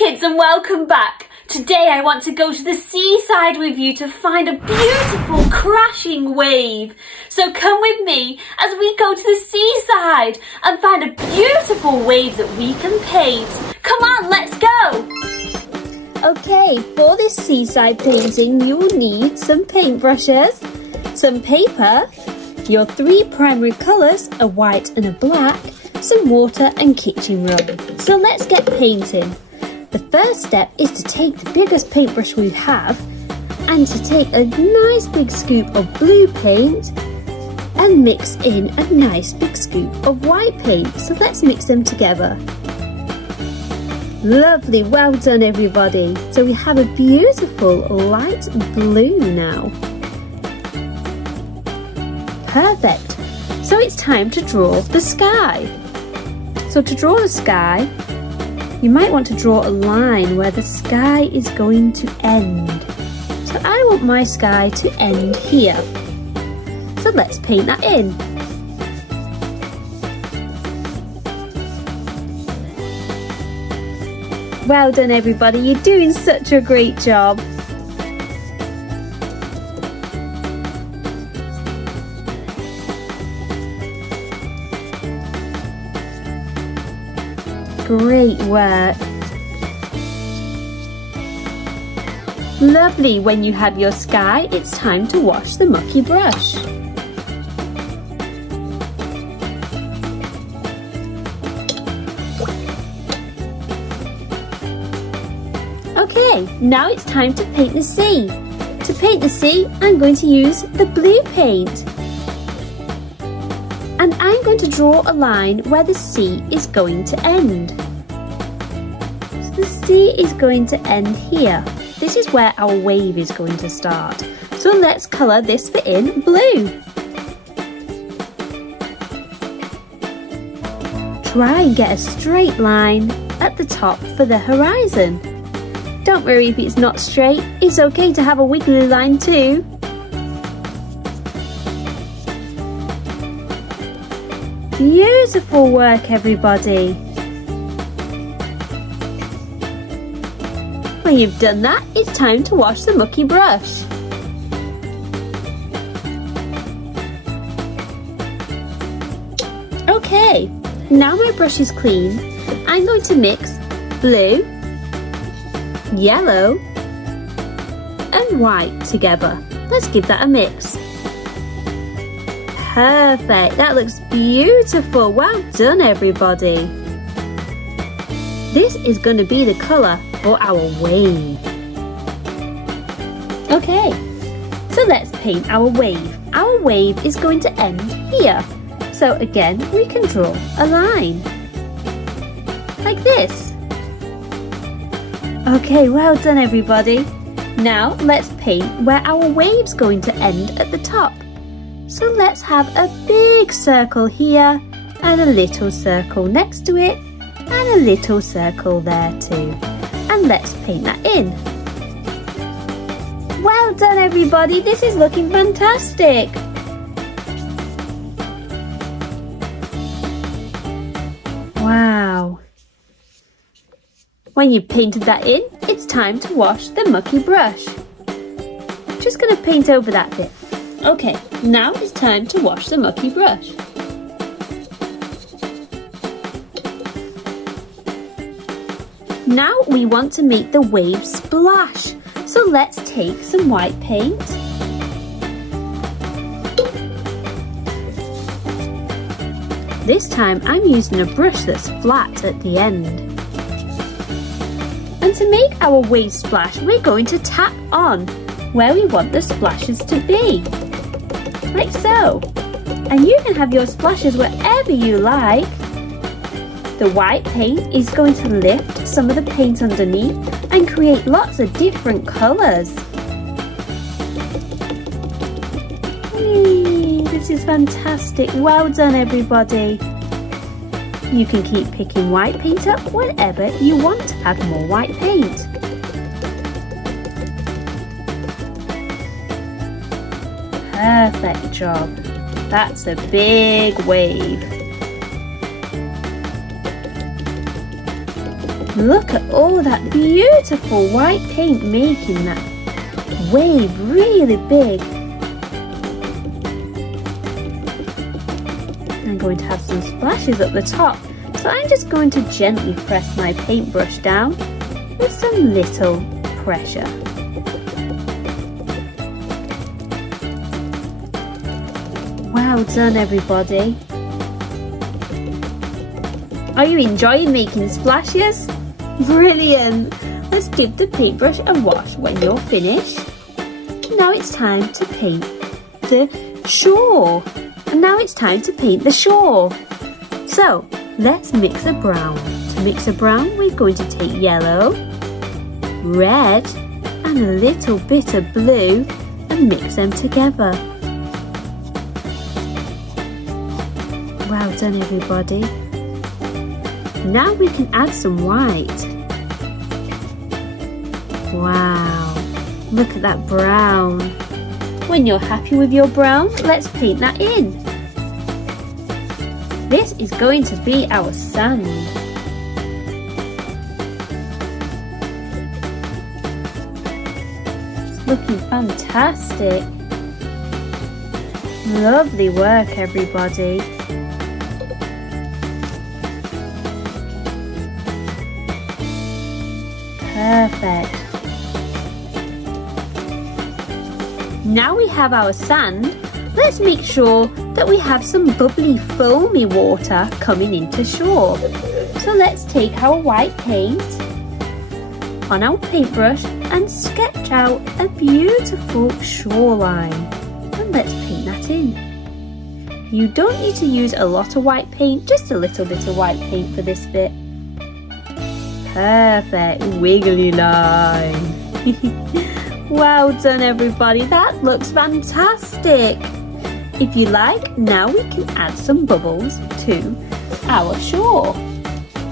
kids, and welcome back. Today I want to go to the seaside with you to find a beautiful crashing wave. So come with me as we go to the seaside and find a beautiful wave that we can paint. Come on, let's go. Okay, for this seaside painting you will need some paintbrushes, some paper, your three primary colours, a white and a black, some water and kitchen rub. So let's get painting. The first step is to take the biggest paintbrush we have and to take a nice big scoop of blue paint and mix in a nice big scoop of white paint. So let's mix them together. Lovely, well done everybody. So we have a beautiful light blue now. Perfect. So it's time to draw the sky. So to draw the sky, you might want to draw a line where the sky is going to end. So I want my sky to end here. So let's paint that in. Well done everybody, you're doing such a great job. Great work. Lovely, when you have your sky, it's time to wash the mucky brush. Okay, now it's time to paint the sea. To paint the sea, I'm going to use the blue paint. And I'm going to draw a line where the sea is going to end. So the sea is going to end here. This is where our wave is going to start. So let's colour this bit in blue. Try and get a straight line at the top for the horizon. Don't worry if it's not straight, it's okay to have a wiggly line too. Beautiful work everybody. When you've done that, it's time to wash the mucky brush. Okay, now my brush is clean, I'm going to mix blue, yellow and white together. Let's give that a mix. Perfect, that looks beautiful. Well done everybody. This is going to be the colour for our wave. Okay, so let's paint our wave. Our wave is going to end here. So again, we can draw a line. Like this. Okay, well done everybody. Now let's paint where our wave's going to end at the top. So let's have a big circle here and a little circle next to it and a little circle there too. And let's paint that in. Well done everybody, this is looking fantastic. Wow. When you've painted that in, it's time to wash the mucky brush. Just going to paint over that bit. Okay, now it's time to wash the mucky brush. Now we want to make the wave splash. So let's take some white paint. This time I'm using a brush that's flat at the end. And to make our wave splash, we're going to tap on where we want the splashes to be. Like so. And you can have your splashes wherever you like. The white paint is going to lift some of the paint underneath and create lots of different colours. This is fantastic. Well done everybody. You can keep picking white paint up whenever you want to add more white paint. Perfect job. That's a big wave. Look at all that beautiful white paint making that wave really big. I'm going to have some splashes at the top, so I'm just going to gently press my paintbrush down with some little pressure. Well done, everybody. Are you enjoying making splashes? Brilliant! Let's give the paintbrush a wash when you're finished. Now it's time to paint the shore. And now it's time to paint the shore. So let's mix a brown. To mix a brown, we're going to take yellow, red, and a little bit of blue and mix them together. Well done, everybody. Now we can add some white. Wow, look at that brown. When you're happy with your brown, let's paint that in. This is going to be our sand. It's looking fantastic. Lovely work, everybody. Perfect. Now we have our sand, let's make sure that we have some bubbly foamy water coming into shore. So let's take our white paint on our paintbrush and sketch out a beautiful shoreline. And let's paint that in. You don't need to use a lot of white paint, just a little bit of white paint for this bit. Perfect, wiggly line. Well done, everybody, that looks fantastic. If you like, now we can add some bubbles to our shore.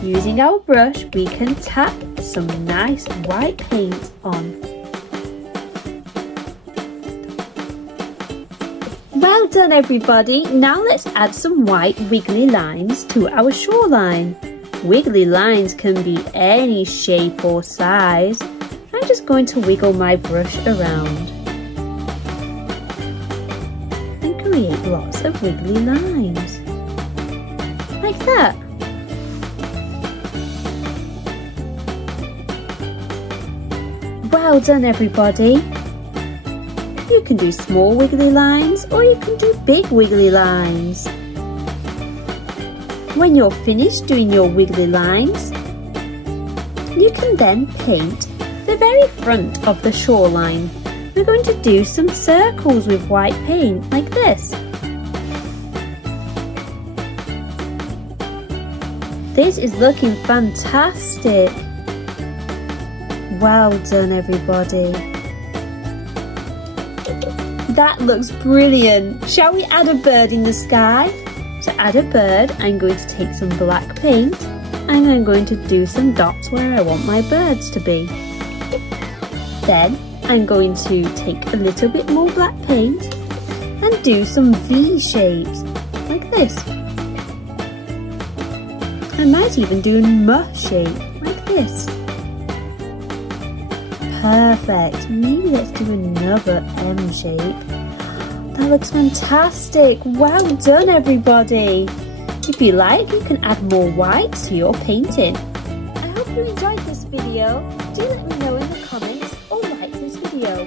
Using our brush, we can tap some nice white paint on. Well done, everybody. Now let's add some white wiggly lines to our shoreline. Wiggly lines can be any shape or size. I'm just going to wiggle my brush around and create lots of wiggly lines, like that. Well done, everybody. You can do small wiggly lines or you can do big wiggly lines. When you're finished doing your wiggly lines, you can then paint the very front of the shoreline. We're going to do some circles with white paint, like this. This is looking fantastic. Well done, everybody. That looks brilliant. Shall we add a bird in the sky? To add a bird, I'm going to take some black paint and I'm going to do some dots where I want my birds to be. Then I'm going to take a little bit more black paint and do some V shapes, like this. I might even do a M shape, like this. Perfect. Maybe let's do another M shape. That looks fantastic. Well done, everybody. If you like, you can add more white to your painting. I hope you enjoyed this video. Do let me know in the comments or like this video.